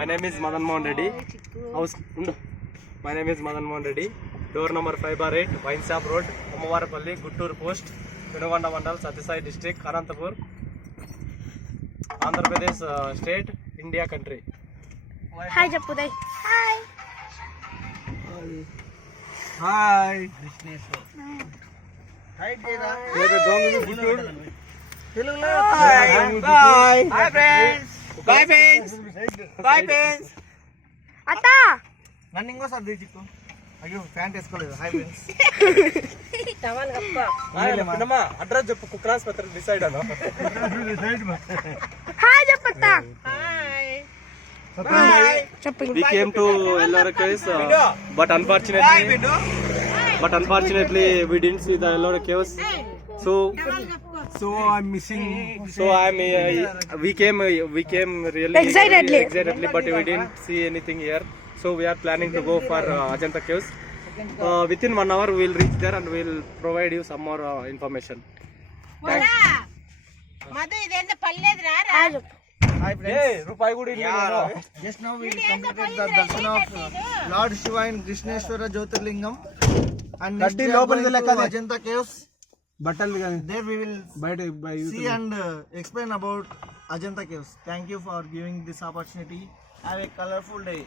My name is Madan Mohan Reddy. House. My name is Madan Mohan Reddy. Door number 5/8, Wine Shop Road, Amavarapalli, Guttur Post, Penugonda Mandal, Satyasai District, Anantapur, Andhra Pradesh State, India country. Hi Jappuday. Hi. Hi. Hi. Bye. Hi friends. Bye friends. Bye friends. Atta. నన్ను ఇంకోసారి దిగుకో. అయ్యో pant వేసుకోలేదు. Hi friends. Towel గప్ప. అన్నమా address చెప్పు కుక్రాస్పత్రి decide అన్న. Hi చెప్పత్తా. Bye. We came to Ellora caves, but unfortunately we didn't see the Ellora caves. So I'm missing. So we came really Excitedly, but we didn't see anything here. So we are planning to go for Ajanta caves. Within 1 hour we will reach there and we will provide you some more information. Madhu ఇదేందో పల్లెదు రా Hi friends. Hey, రూపాయి కూడా Just now we completed the darshan of Lord Shiva in Krishneshwara Jyotirlingam. And next we are going to Ajanta caves. There we will see and explain about Ajanta caves. Thank you for giving this opportunity. Have a colorful day.